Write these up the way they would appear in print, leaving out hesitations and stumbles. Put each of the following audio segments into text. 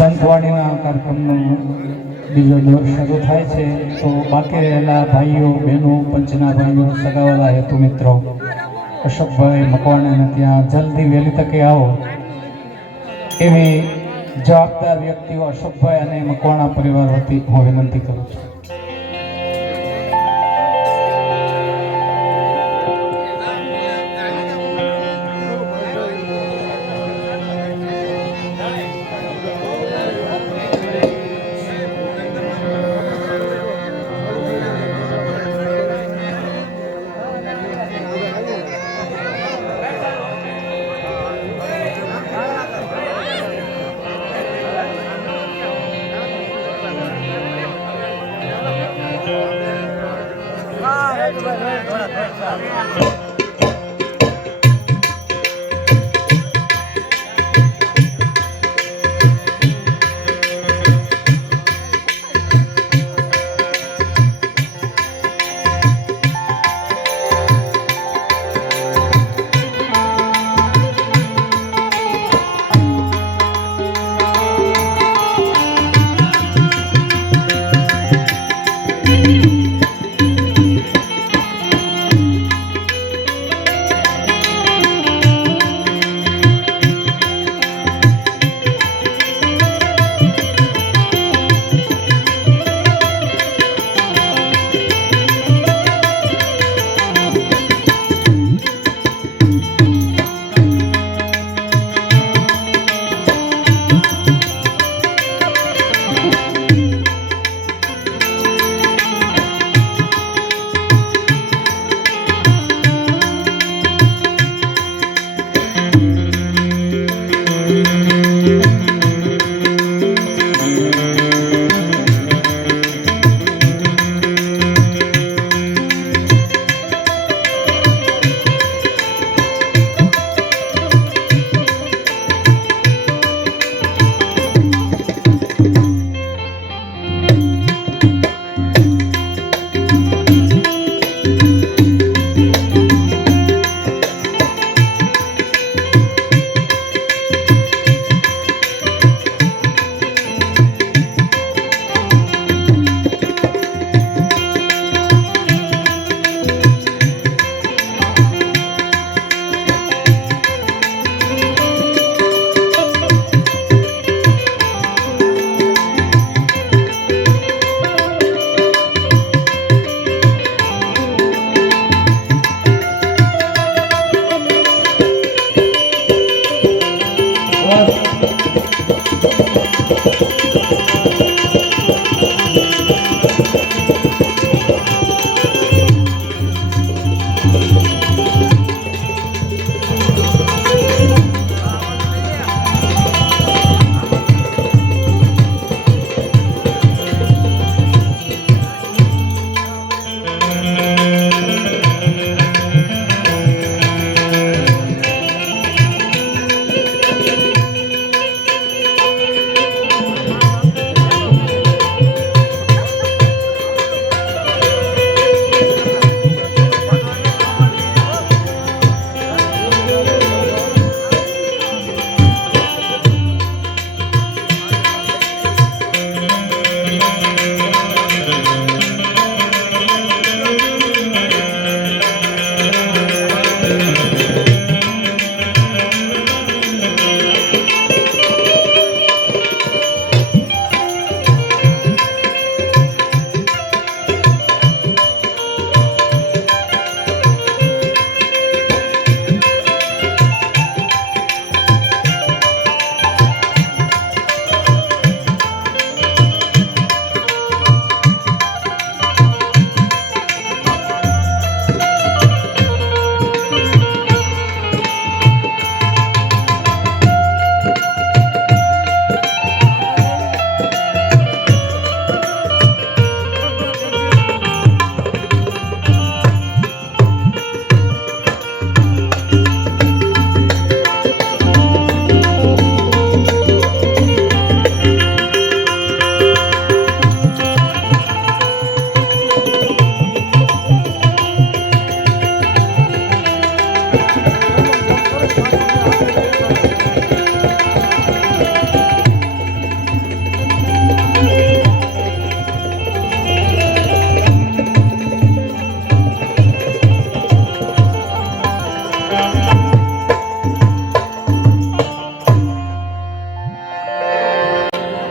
સંતવાણીના કાર્યક્રમનો બીજો દોર શરૂ થાય છે, તો બાકી રહેલા ભાઈઓ બહેનો પંચના ભાઈઓ સગાવાલા હેતુ મિત્રો અશોકભાઈ મકવાણાને ત્યાં જલ્દી વહેલી તકે આવો એવી જવાબદાર વ્યક્તિઓ અશોકભાઈ અને મકવાણા પરિવાર વતી હું વિનંતી કરું છું.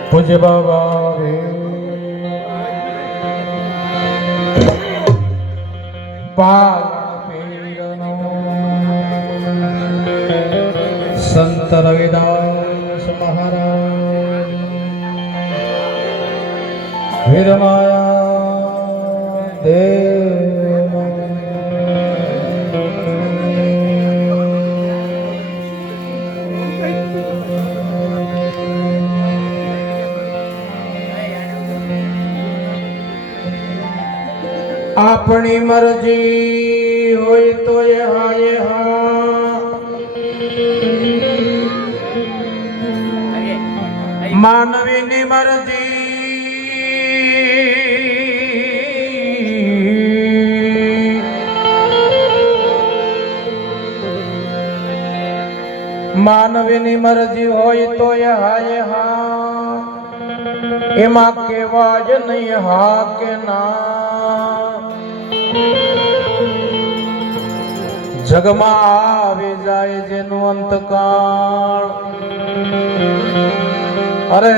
પૂજ્ય બાબા રે સંત રવિદાસ મહારાજ વીરમાયા દેવ આપણી મરજી હોય તો એ માનવીની મરજી હોય તો એ એમાં કેવા જ નહીં હા કે ના જગમાં આવી જાય જેનું અંતકાળ અરે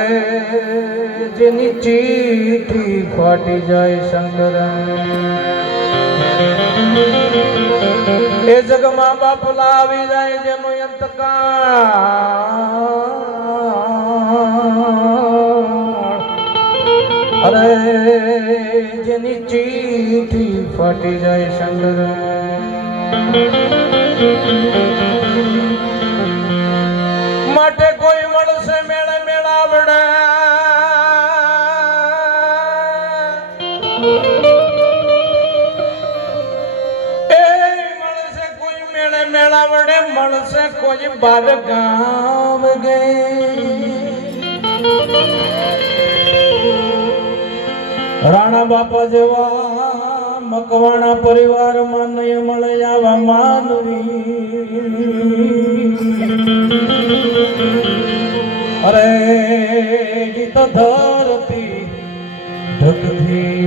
જેની ચીઠી ફાટી જાય શંકર એ જગમાં બાપલા આવી જાય જેનું અંતકાળ અરે જેની ચીઠી ફાટી જાય શંકર માટે કોઈ મળશે મેળે મેળાવડે એ મળશે કોઈ મેળે મેળાવડે મળશે કોઈ બાર ગામ ગઈ રાણા બાપા જેવા મકવાણા પરિવારમાં નહીં મળે આવા માનવી અરે ગીત ધરતી ઢકથી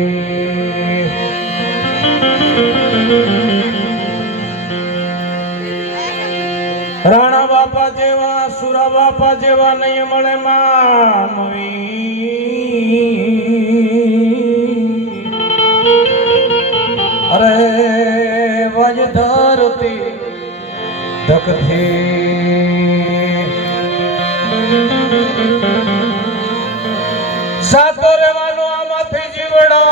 રાણા બાપા જેવા સુરા બાપા જેવા નહીં મળે માનવી અરે વજ ધરતી ધકથી સાતો રહેવાનો આમાંથી જીવડા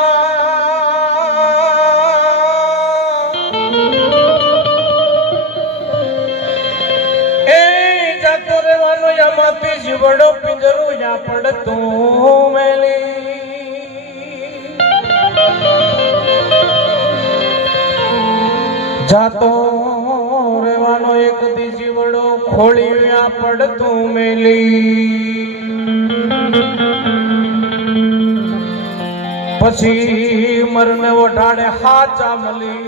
એ જાતો રહેવાનો આમાંથી જીવડો પિંજરું યા પડતું મેલી જાતો રહેવાનો એક દી જીવડો ખોળ્યા પડતું મેલી પછી મરને ઓઢાડે હાચા મલી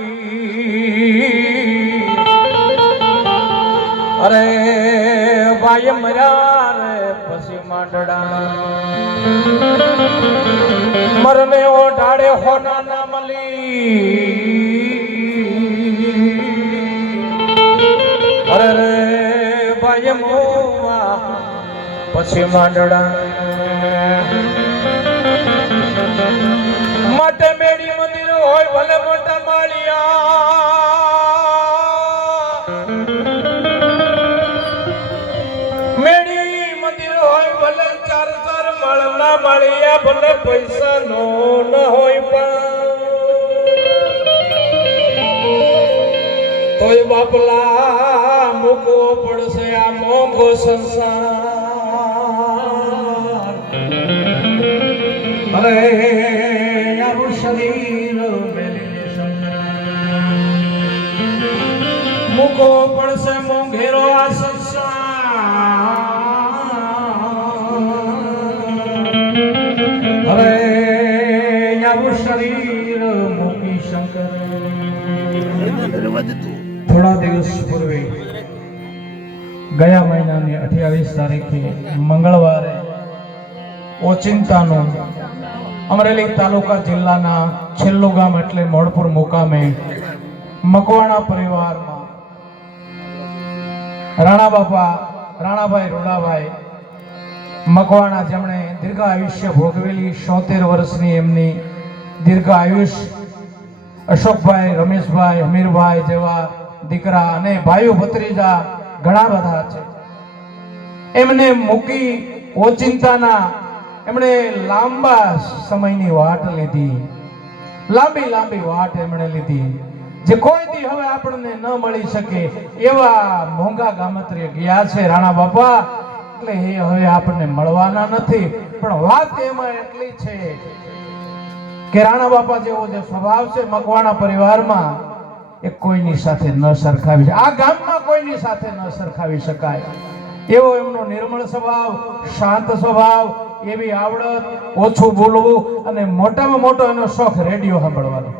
અરે ભાઈ મર્યા રે પછી માંડડા મરને ઓઢાડે હોના ના મલી અરે રે ભાઈ મોવા પછી માંડડા માટે મેડી મંદિર હોય ભલે મોટા માળિયા મેડી મંદિર હોય ભલે ચાર ચાર માળના માળિયા ભલે પૈસા નો ન હોય તોય બાપલા મૂકવો પડશે આ મોંઘો સંસાર અરે યારું શરીર મૂકવો પડશે મોંઘેરો આ સંસાર અરે યારું શરીર મૂકી શંકર થોડા દિવસ પૂર્વે ગયા મહિનાની 28 તારીખે મંગળવારે ઓચિંતાનું અમરેલી તાલુકા જિલ્લાના છેલ્લું ગામ એટલે મોડપુર મુકામે મકવાણા પરિવારમાં રાણાભાઈ રૂડાભાઈ મકવાણા જેમણે દીર્ઘ આયુષ્ય ભોગવેલી 76 વર્ષની એમની દીર્ઘ આયુષ્ય અશોકભાઈ, રમેશભાઈ, હમીરભાઈ જેવા દીકરા અને ભાઈઓ ભત્રીજા ઘણા બધા છે. એમને મૂકી ઓચિંતાના એમણે લાંબા સમયની વાટ લીધી, લાંબી વાટ એમણે લીધી, જે કોઈ દી હવે આપણને ન મળી શકે એવા મોંઘા ગામત્રે ગયા છે રાણા બાપા. એટલે એ હવે આપણને મળવાના નથી. પણ વાત એમાં એટલી છે કે રાણા બાપા જેવો જે સ્વભાવ છે મકવાણા પરિવારમાં એ કોઈની સાથે ન સરખાવી, આ ગામમાં કોઈની સાથે ન સરખાવી શકાય એવો એમનો નિર્મળ સ્વભાવ, શાંત સ્વભાવ, એવી આવડત, ઓછું બોલવું અને મોટામાં મોટો એનો શોખ રેડિયો સાંભળવાનો.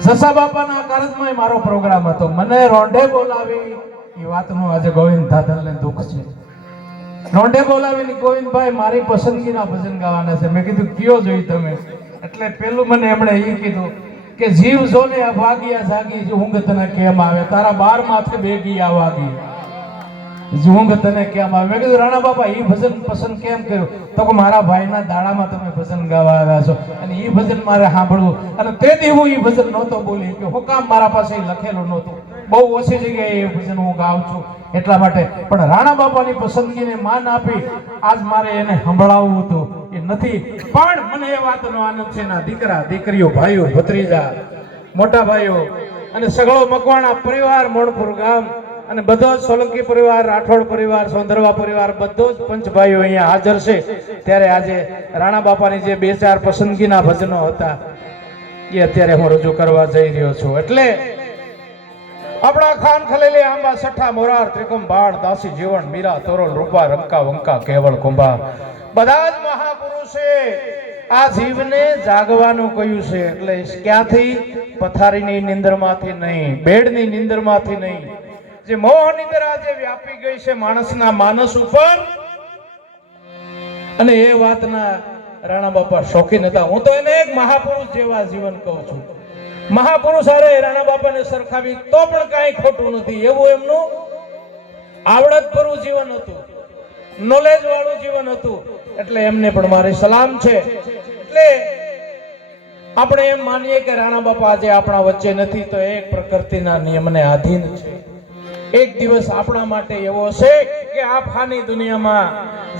સસા બાપાના કારજમાં મારો પ્રોગ્રામ હતો, મને રોંઢે બોલાવી એ વાતનું આજે ગોવિંદ ધાધલને દુઃખ છે. રોંઢે બોલાવીને ગોવિંદભાઈ મારી પસંદગીના ભજન ગાવાના છે. મેં કીધું કયો જોઈ તમે? એટલે પેલું મને એમણે એ કીધું કે જીવ જોને અભાગ્યા જાગી ઊંઘ તને કેમ આવે, તારા 12 માથે બેગી આ વાગી ઊંઘ તને કેમ આવે. મેં કીધું રાણા બાપા એ ભજન પસંદ કેમ કર્યું? તો કે મારા ભાઈના દાડામાં તમે ભજન ગાવા આવ્યા છો અને એ ભજન મારે સાંભળવું, અને તેથી હું એ ભજન નહોતો બોલી કે હું કામ મારા પાસે લખેલું નહોતું, બહુ ઓછી જગ્યાએ એ ભજન હું ગાઉં છું એટલા માટે. પણ રાણા બાપાની પસંદગીને માન આપી આજ મારે એને સંભળાવવું હતું, એ નથી. પણ મને એ વાતનો આનંદ છે, ના દીકરા દીકરીઓ, ભાઈઓ ભત્રીજા, મોટા ભાઈઓ અને સગળો મકવાણા પરિવાર, મોણપુર ગામ અને બધો જ સોલંકી પરિવાર, રાઠોડ પરિવાર, સોંદરવા પરિવાર, બધો જ પંચ ભાઈઓ અહીંયા હાજર છે. ત્યારે આજે રાણા બાપાની જે 2-4 પસંદગીના ભજનો હતા એ અત્યારે હું રજૂ કરવા જઈ રહ્યો છું. એટલે આપણા ખાન ખલેલી આંબા સઠા મોરાર ત્રિકમ બાળ દાસી જીવન મીરા તોરલ રૂપા રંકા વંકા કેવળ કુંભા, બધા જ મહાપુરુષે આ જીવને જાગવાનું કહ્યું છે. એટલે ક્યાંથી? પથારીની નિંદરમાંથી નહીં, બેડની નિંદરમાંથી નહીં, જે મોહ નિંદ્રા જે વ્યાપી ગઈ છે માણસના માનસ ઉપર, અને એ વાતના રાણા બાપા શોખીન હતા. હું તો એને એક મહાપુરુષ જેવા જીવન કહું છું. મહાપુરુષ અરે રાણા બાપાને સરખાવી તો પણ કાંઈ ખોટું નથી. એવું એમનું આવડતભરું જીવન હતું, નોલેજ વાળું જીવન હતું. એટલે એમને પણ મારી સલામ છે. એટલે આપણે એમ માનીએ કે રાણા બાપા આજે આપણા વચ્ચે નથી તો એક પ્રકૃતિના નિયમને આધીન છે. એક દિવસ આપણા માટે એવો છે કે આ ફાની દુનિયામાં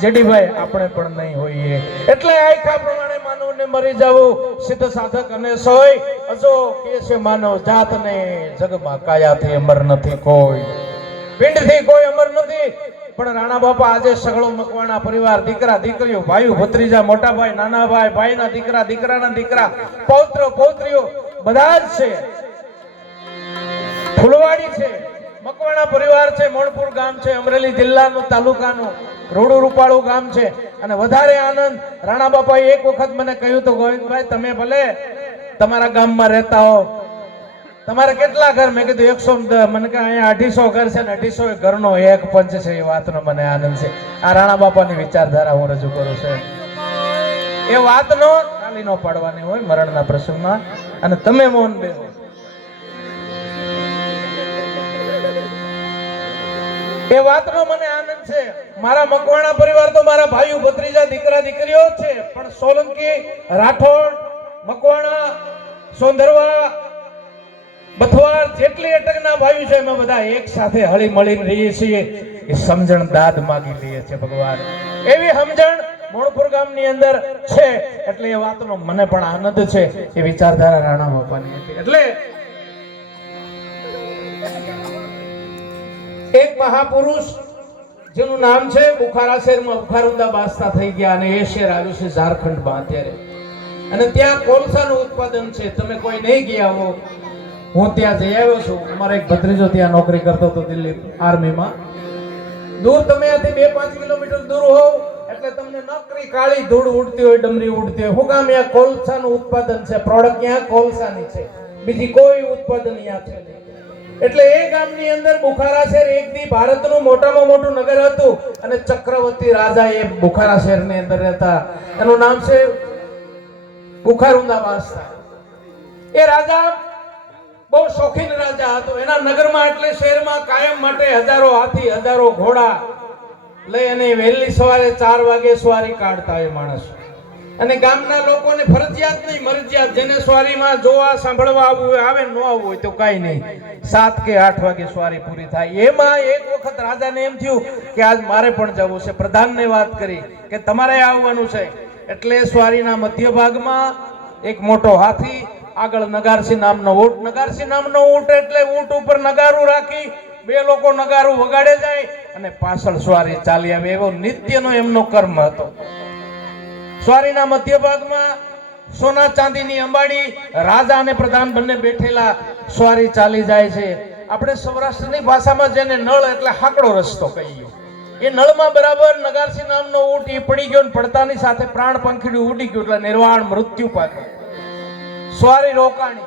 જડીભાઈ આપણે પણ નહીં હોઈએ. એટલે આયખા પ્રમાણે માનવને મરી જવું સિદ્ધ સાધક અને સોય અજો કે છે માનવ જાતને જગમાં કાયાથી અમર નથી કોઈ, પિંડથી કોઈ અમર નથી. પણ રાણા બાપા આજે સગળો મકવાણા પરિવાર, દીકરા દીકરીઓ, ભાઈઓ ભત્રીજા, મોટા ભાઈ, નાના ભાઈ, ભાઈના દીકરા, દીકરાના દીકરા, પૌત્ર પૌત્રીઓ બધા જ છે. ફૂલવાડી છે, મકવાણા પરિવાર છે, મોણપુર ગામ છે, અમરેલી જિલ્લાનું તાલુકાનું રોડુ રૂપાળું ગામ છે. અને વધારે આનંદ રાણા બાપાએ એક વખત મને કહ્યું તો ગોવિંદભાઈ તમે ભલે તમારા ગામમાં રહેતા હો, તમારે કેટલા ઘર? મેં કીધું 110. મને કહે અહીંયા 250 ઘર છે ને 250 ઘરનો એક પંચ છે. એ વાતનો મને આનંદ છે. આ રાણા બાપાની વિચારધારા હું રજૂ કરું છું. એ વાતનો તાલી નો પાડવાની હોય મરણના પ્રસંગમાં, અને તમે મૌન બેસો. એ વાતનો મને આનંદ છે. મારા મકવાણા પરિવાર તો મારા ભાઈઓ ભત્રીજા, દીકરા દીકરીઓ છે, પણ સોલંકી, રાઠોડ, મકવાણા, સોંદરવા, બથવાર જેટલી અટકના ભાઈઓ છે એમાં બધા એક સાથે હળી મળીને રહીએ છીએ. એ સમજણ દાદ માગી લઈએ છે ભગવાન, એવી સમજણ મોણપુર ગામની અંદર છે. એટલે એ વાતનો મને પણ આનંદ છે. એ વિચારધારા રાણા બાપાની હતી. એટલે એક મહાપુરુષ જેનું નામ છે, બુખારા શહેરમાં બુખારુંદા બાદશાહ થઈ ગયા અને એ શહેર આવ્યું છે ઝારખંડમાં અત્યારે, અને ત્યાં કોલસાનું ઉત્પાદન છે. તમે કોઈ નહીં ગયા હો, હું ત્યાં જઈ આવ્યો છું. અમારો એક ભત્રીજો ત્યાં નોકરી કરતો હતો દિલ્હી આર્મીમાં. દૂર તમે ત્યાંથી 2-5 કિલોમીટર દૂર હોવ એટલે તમને નકરી કાળી ધૂળ ઉડતી હોય, ડમરી ઉડતી હોય. હું કામ? અહીંયા કોલસાનું ઉત્પાદન છે, પ્રોડક્ટ ત્યાં કોલસાની છે, બીજી કોઈ ઉત્પાદન અહીંયા છે નહીં. એટલે એ ગામની અંદર બુખારા શહેર એક દી ભારતનું મોટામાં મોટું નગર હતું, અને ચક્રવર્તી રાજા એ બુખારા શહેરની અંદર રહેતા. એનું નામ છે બુખારુંદા બાદશાહ. એ રાજા બહુ શોખીન રાજા હતો. એના નગરમાં એટલે શહેરમાં કાયમ માટે હજારો હાથી, હજારો ઘોડા લઈ અને વહેલી સવારે 4 વાગે સવારી કાઢતા હોય માણસ. અને ગામના લોકોને ફરજિયાત નહીં, મરજિયાત, જેને સવારીમાં જોવા સાંભળવા આવવું હોય આવે, ન આવવું હોય તો કાંઈ નહીં, 7 કે 8 વાગે સવારી પૂરી થાય. એમાં એક વખત રાજાને એમ થયું કે આજ મારે પણ જવું છે. પ્રધાનને વાત કરી કે તમારે આવવાનું છે. એટલે સવારીના મધ્ય ભાગમાં એક મોટો હાથી, આગળ નગારસિંહ નામનો ઊંટ. નગારસિંહ નામનો ઊંટ એટલે ઊંટ ઉપર નગારું રાખી 2 લોકો નગારું વગાડે જાય અને પાછળ સવારી ચાલી આવે, એવો નિત્યનો એમનો કર્મ હતો. સવારીના મધ્ય ભાગમાં સોના ચાંદીની અંબાડી, રાજા અને પ્રધાન બંને બેઠેલા, સવારી ચાલી જાય છે. આપણે સૌરાષ્ટ્રની ભાષામાં જેને નળ એટલે હાકડો રસ્તો કહીએ, એ નળમાં બરાબર નગારસિંહ નામનો ઊંટ એ પડી ગયો, પડતાની સાથે પ્રાણ પંખીડું ઉડી ગયું, એટલે નિર્વાણ મૃત્યુ પામ્યું. સવારી રોકાણી.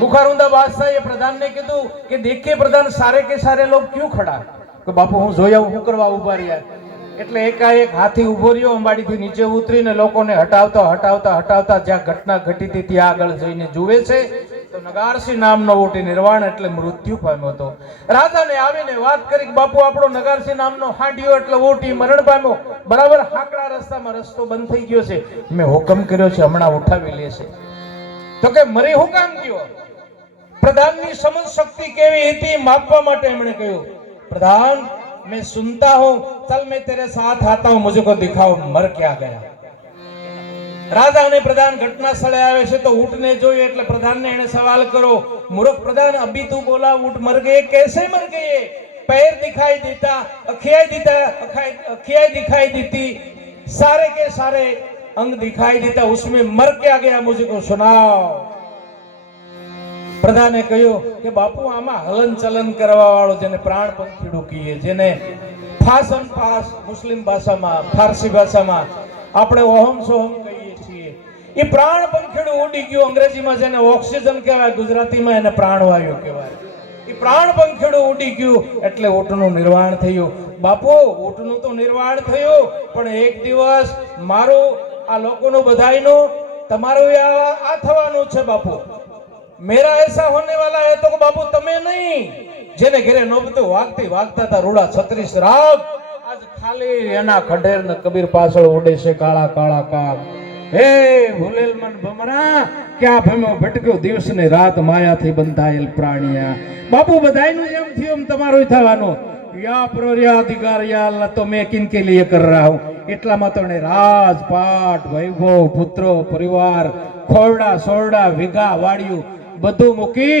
બુખારુંદા બાદશાહે પ્રધાનને કીધું કે દેખીએ પ્રધાન, સારે કે સારે લોગ ક્યું ખડા? કે બાપુ હું જોઈ આવું, શું કરવા ઉભા રહ્યા? એટલે એકાએક હાથી ઉભો રહ્યો, અંબાડીથી નીચે ઉતરીને લોકોને હટાવતા હટાવતા હટાવતા જ્યાં ઘટના ઘટી હતી ત્યાં આગળ જઈને જુએ છે તો નગારસિંહ નામનો ઊંટ નિર્વાણ એટલે મૃત્યુ પામ્યો હતો. રાજાને આવીને વાત કરી કે બાપુ આપણો નગારસિંહ નામનો હાંડ્યો એટલે ઊંટ મરણ પામ્યો, બરાબર હાકડા રસ્તામાં રસ્તો બંધ થઈ ગયો છે, મેં હુકમ કર્યો છે હમણાં ઉઠાવી લેશે. તો કે મરી હું કામ ગયો? પ્રધાનની સમજ શક્તિ કેવી હતી માપવા માટે એમણે કહ્યું, प्रधान मैं सुनता हूं, चल मैं तेरे साथ आता हूं, मुझे को दिखाओ मर क्या गया. राजा ने प्रधान घटना स्थले आवे છે તો ઊંટને જોઈ એટલે પ્રધાનને એને સવાલ કરો, મૂર્ખ પ્રધાન, अभी तू बोला ऊंट मर गए, कैसे मर गए? पैर दिखाई देता, अखियां दिखाई देती, सारे के सारे अंग दिखाई देता, उसमें मर क्या गया, मुझे को सुनाओ. પ્રધાને કહ્યું કે બાપુ આમાં હલન ચલન કરવા વાળો, જેને પ્રાણ પંખીડું કહીએ, જેને ફાસન ફાસ મુસ્લિમ ભાષામાં, ફારસી ભાષામાં આપણે ઓહમ સોહમ કહીએ છીએ, એ પ્રાણ પંખીડું ઉડી ગયું. અંગ્રેજીમાં જેને ઓક્સિજન કહેવાય, ગુજરાતીમાં એને પ્રાણવાયુ કહેવાય. એ પ્રાણ પંખીડું ઉડી ગયું એટલે ઊંટનું નિર્વાણ થયું. બાપુ ઊંટનું તો નિર્વાણ થયું, પણ એક દિવસ મારું, આ લોકોનું બધાયનું, તમારું આ થવાનું છે બાપુ. मेरा ऐसा होने वाला है तो बाबू तमे नहीं, जेने घरे नोबतो वागती वागता था रूड़ा 36 राग, आज खाली एना खडेर ने कबीर पाछळ उडे छे काळा काळा काग. हे भूलेल मन भमरा, क्या भम्यो भटक्यो દિવસ ને રાત માયાથી બંધાયેલ પ્રાણિયા. બાપુ બધાયનું જેમ થયું એમ તમારું થવાનું. યા પ્રર્યાધિકાર યા અલ્લાહ તો મેં કિનકે લીએ કર રહા હું. એટલામાં તો રાજપાટ, વૈભવ, પુત્રો, પરિવાર, ખોરડા સોરડા, વિઘા વાડિયું બધું મૂકી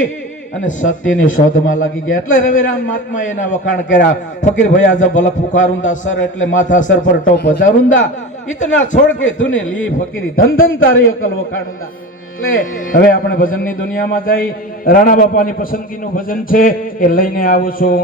અને સત્યની શોધમાં લાગી ગયા. એટલે રવિરામ મહાત્મા એના વખાણ કર્યા, ફકીર ભૈયા જબ ભલક પુકારુંદા સર એટલે માથા સર પર ટોપ હજારુંદા, ઇતના છોડ કે તુને લી ફકીરી ધન ધન તારી અકલ વખાણુંદા. એટલે હવે આપણે ભજનની દુનિયામાં જઈ, રાણા બાપાની પસંદગીનું ભજન છે એ લઈને આવું છું.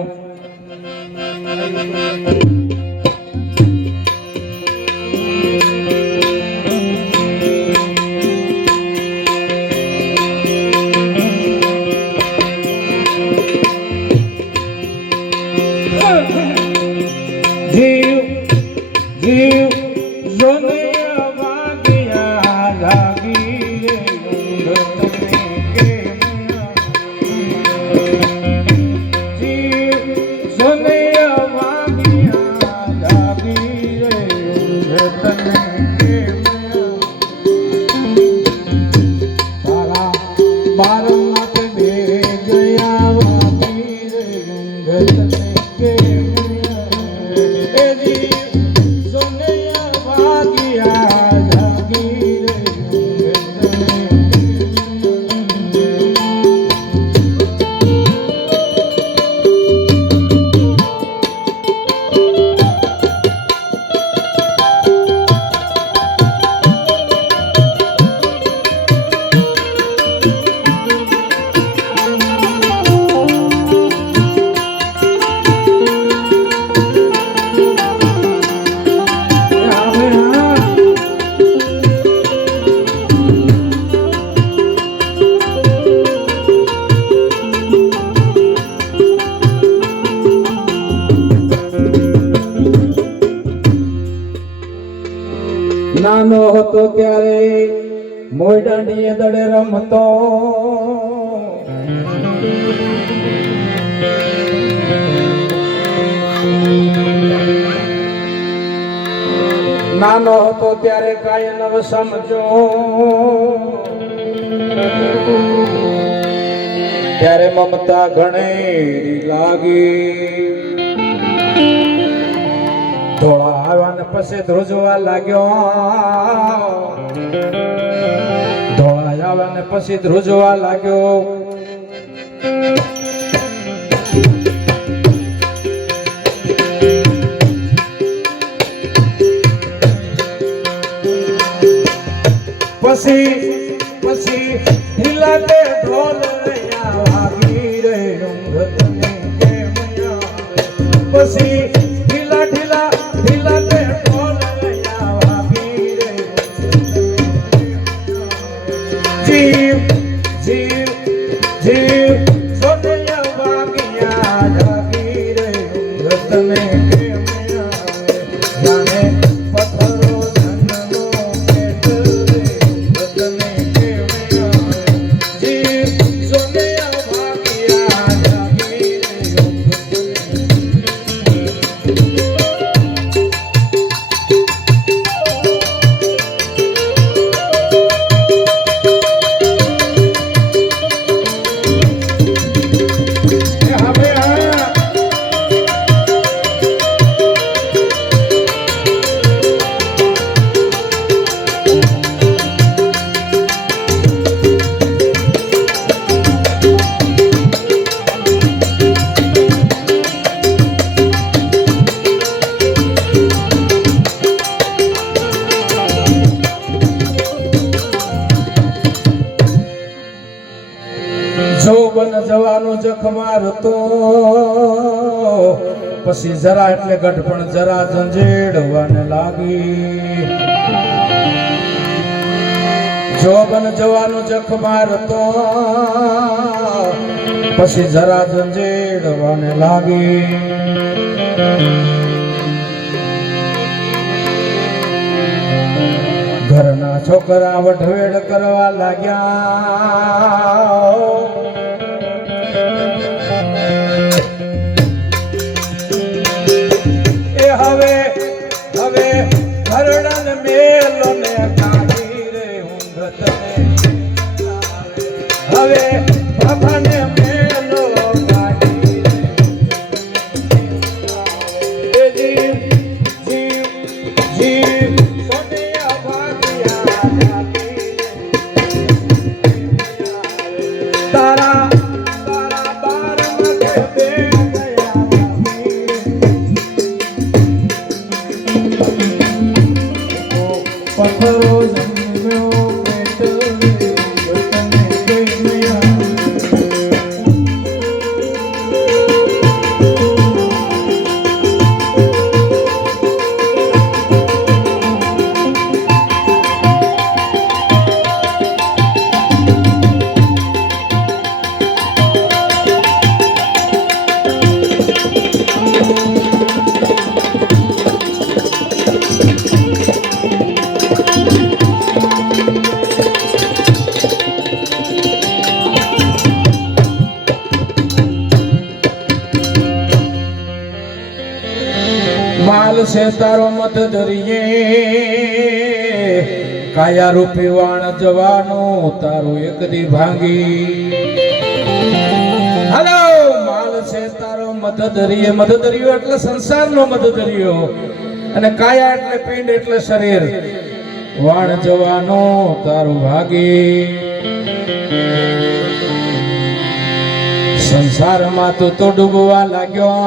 નાનો હતો ત્યારે મોય દાંડીએ દડે રમતો, નાનો હતો ત્યારે કાંઈ નવ સમજો, ત્યારે મમતા ઘણી લાગી. ધોળા આવ્યા ને પછી ધ્રુજવા લાગ્યો, ધોળા આવ્યા ને પછી ધ્રુજવા લાગ્યો. પછી હિલાતે ઢોલ વાગી રે ઊંઘતને કેમ આવે. પછી ઢીલા ઢીલા હિલાતે ઢોલ વાગી રે જીવ જીવ જીવ સોનૈયા વાગ્યા જાગી રે ઊંઘતને કેમ આવે. જાણે પથ્થરો ધનનો પેટ રે ઊંઘતને કેમ આવે. જીવ સોનૈયા વાગ્યા જાગી રે ઊંઘતને. હવે આ જોબન જવાનો જખમાર હતો, પછી જરા એટલે ગઢપણ જરા ઝંઝેડવાને લાગી. જોબન જવાનો જખમાર હતો, પછી જરા ઝંઝેડવાને લાગી. ઘરના છોકરા વઢવેડ કરવા લાગ્યા. એ હવે ઘરડાને મેલો ને કાઢી રે ઊંઘતને. હવે બાબાને મેલો કાઢી રે. જીવ જીવ જીવ સોનૈયા વાગ્યા જાગી રે. તારા તારા બાર મગે બે ગયા વાગી રે. પથ્થરો જન્મ્યો પેટ રે ઊંઘતને કેમ આવે. માલ છે તારો મત ધરીએ, કાયા રૂપી વાણ જવાનું તારું એક દી ભાંગી. હલો માલ છે તારો મત ધરીએ. મત ધર્યો એટલે સંસારનો મત ધર્યો, અને કાયા એટલે પિંડ એટલે શરીર. વાણ જવાનું તારું ભાગી. સંસારમાં તું તો ડૂબવા લાગ્યો.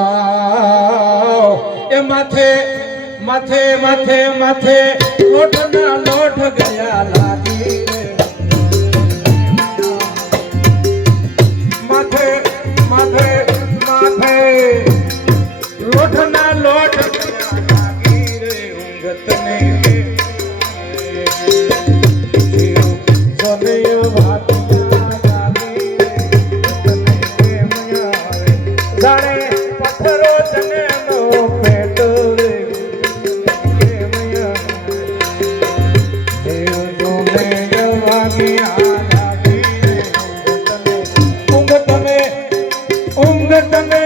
એ માથે માથે માથે માથે લોટના લોટ ગયા લાગી રે. માથે માથે માથે લોટના લોટ ગયા લાગી રે ઊંઘતને. જીવ સોનૈયા વાગ્યા જાગી રે ઊંઘતને કેમ આવે. જાણે પથ્થરો જન્મનો પેટ રે કેમ આવે. જીવ સોનૈયા વાગ્યા જાગી રે ઊંઘતને. ઊંઘ તમે ઊંઘ તમે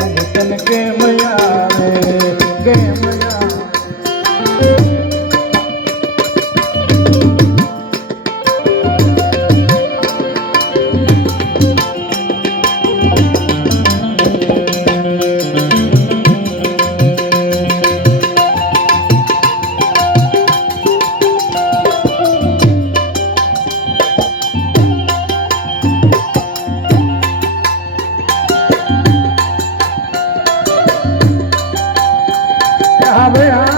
ઊંઘ તને કેમ આવે કેમ આવે હા ભાઈ હા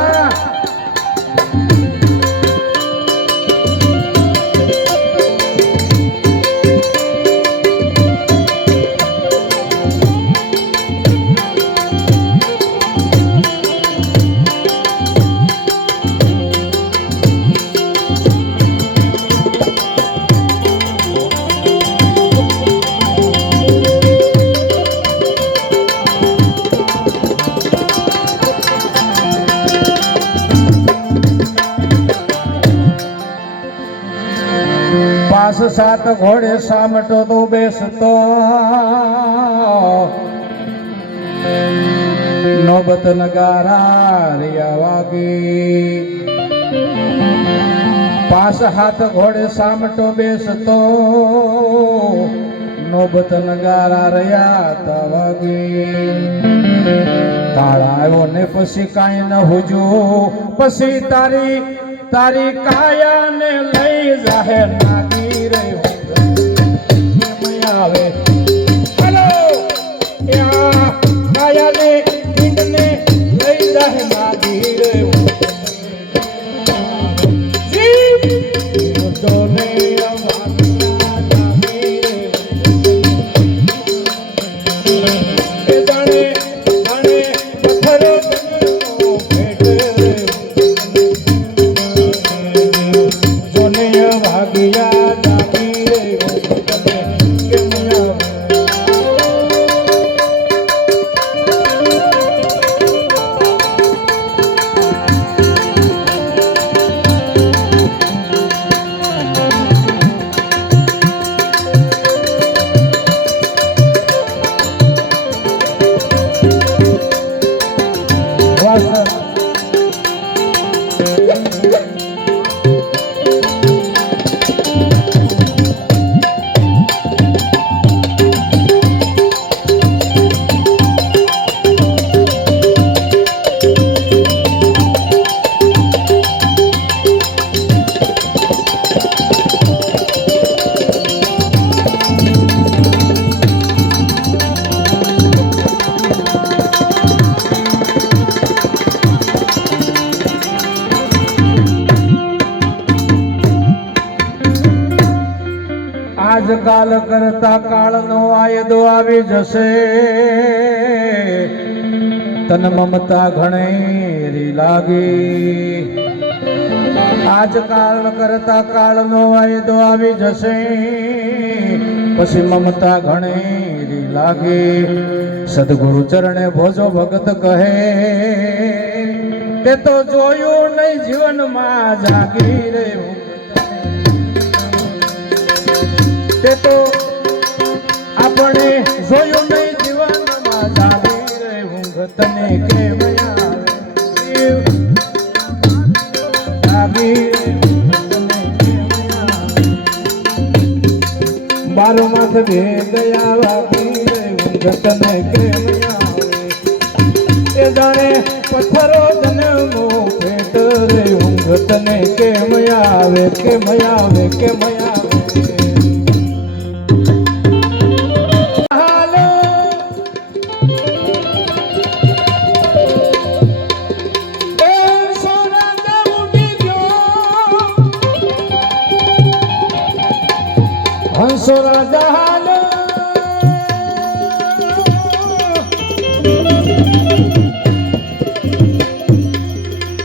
पास सात घोड़े सामटो तो बेसतो नौबत नगारा रिया वागी पास हाथ घोड़े सामटो बेसतो नौबत नगारा रिया वागी काळा આવ્યો ને પછી કાંઈ ન હુજુ પછી તારી કાયાને લઈ જાહે નાગી રે કેમ આવે હેલો યા કાયાને ઈંડને લઈ જાહે નાગી રે જી તોને અમારા નાગી રે એ જાણે પથ્થરો ભેટ રે ભાગ્યા જાગી રે તને કેમ આવે આજકાલ કરતા કાળનો વાયદો આવી જશે તન મમતા ઘણેરી લાગી આજકાલ કરતા કાળનો વાયદો આવી જશે પછી મમતા ઘણેરી લાગી સદગુરુ ચરણે ભોજો ભગત કહે તે તો જોયું નહીં જીવનમાં જાગી રે તે તો આપણે જોયું નહીં જીવનમાં જાગી રે ઊંઘ તને કેમ આવે જાગી રે તને કેમ આવે બારો માથ ભે ગયા વાગી રે ઊંઘ તને કેમ આવે એ જાણે પથ્થરો જન્મો ભેટ રે ઊંઘ તને કેમ આવે કેમ આવે કેમ આવે હંસો રાજા હાલ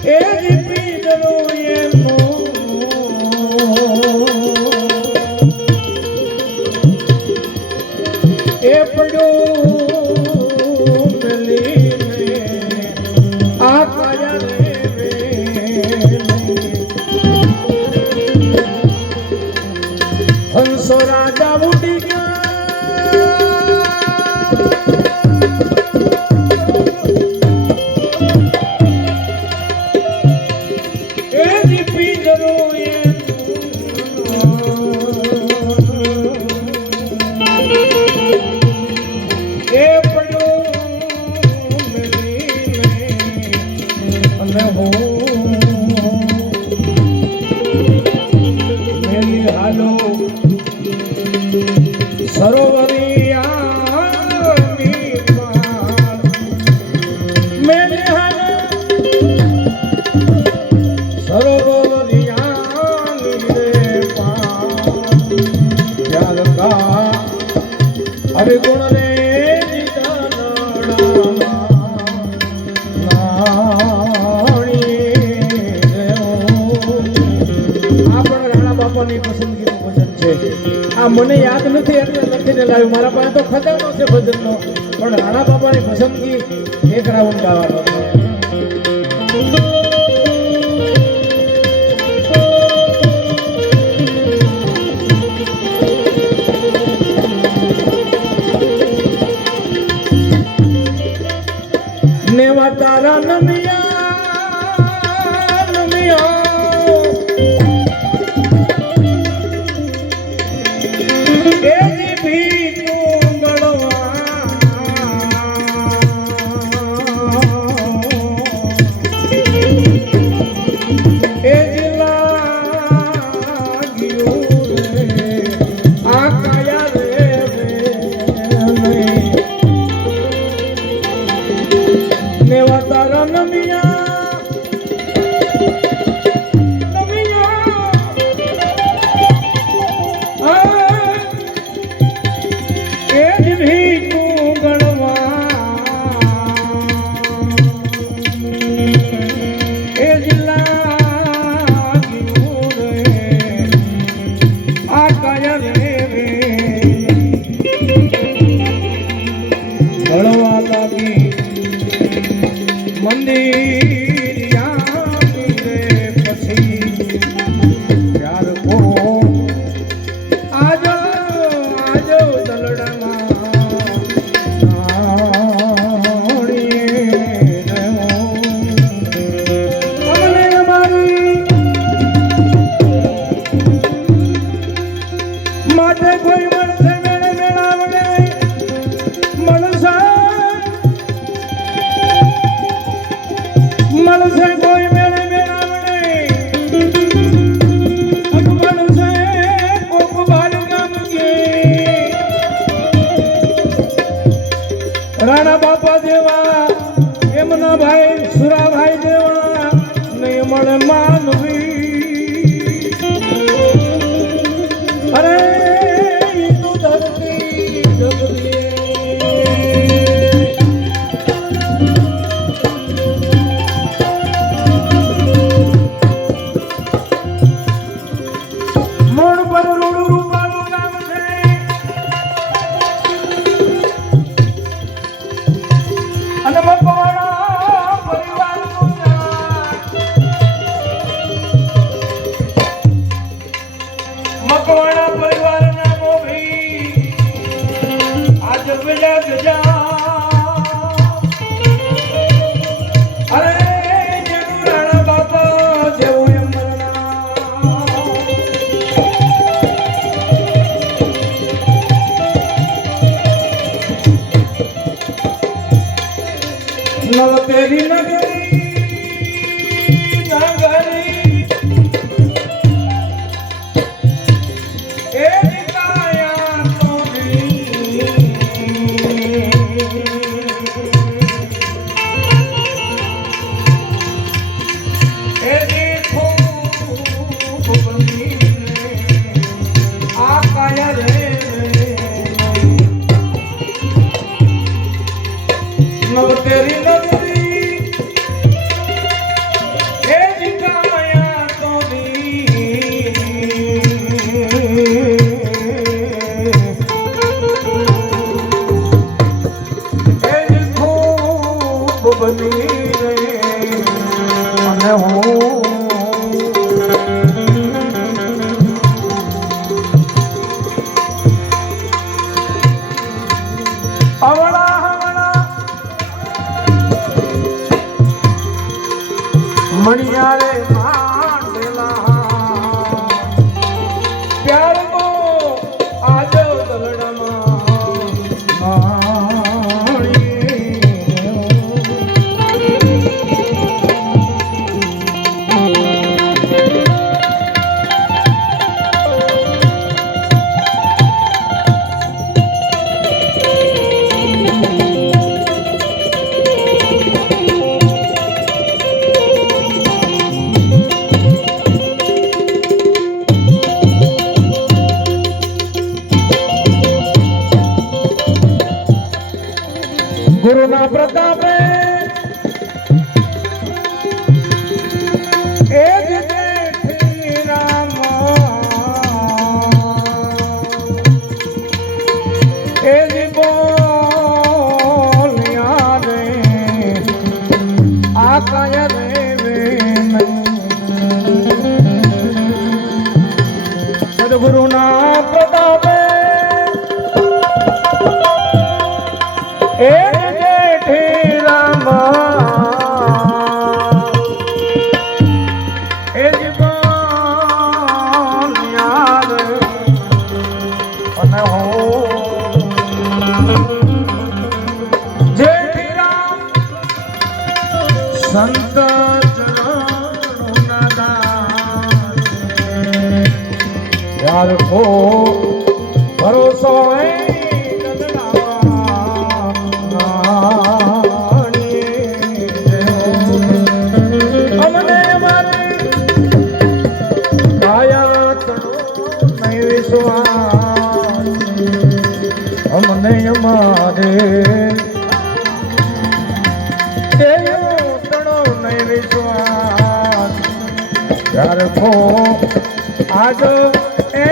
એ પીડરો એમનો એ પડ્યું મેલીને આ કાયા રે હંસો રાજા ઉડી અને હું મેલી હાલો સરોવરિયાની પાર મેલી હાલો સરોવરિયાની રે પાર પ્યાર કા અરે ગુણ રે પસંદગીનું ભજન છે. આ મને યાદ નથી એટલે લખીને લાવ્યું. મારા પાસે તો ખજાનો છે ભજનનો, પણ રાણા બાપાની પસંદગી એક રાઉન્ડ ગાવાનો છે. નેવા તારા નમિયા નમિયા રાણા બાપા જેવા એમના ભાઈ સુરાભાઈ જેવા નહીં મળે માનવી. અરે તું ધરતી જગદીએ મોણ પર રૂડું રૂપાલું ગામ છે. અને મકવાણા પરિવારનું મકવાણા પરિવારના મોભી આજ ગજા ગજા અરે જેવું રાણા બાપા જેવું એમ નવ તેરી નગરી નગરી એ કાયા તોરી એ દેખો બની આ કાયા રે નવ તેરી નગરી એ કાયા તોરી એ ખૂબ બની રે અને હું મણિયારે માંડેલા પ્યાર કો આજો દલડામાં પ્રતાપે એ જ જેઠી રામ એ જ બોલ્યા રે આ કાય રે સદગુરુના પ્રતાપે એ જેઠી રામ એ જ બોલ્યા રે અને હો જેઠી રામ સંત ચરણોના દાસ યાર કો ભરોસો હે અમને અમારી કાયા તણો નહીં વિશ્વાસ અમને અમારે તણો નહીં વિશ્વાસ યાર કો આજ એ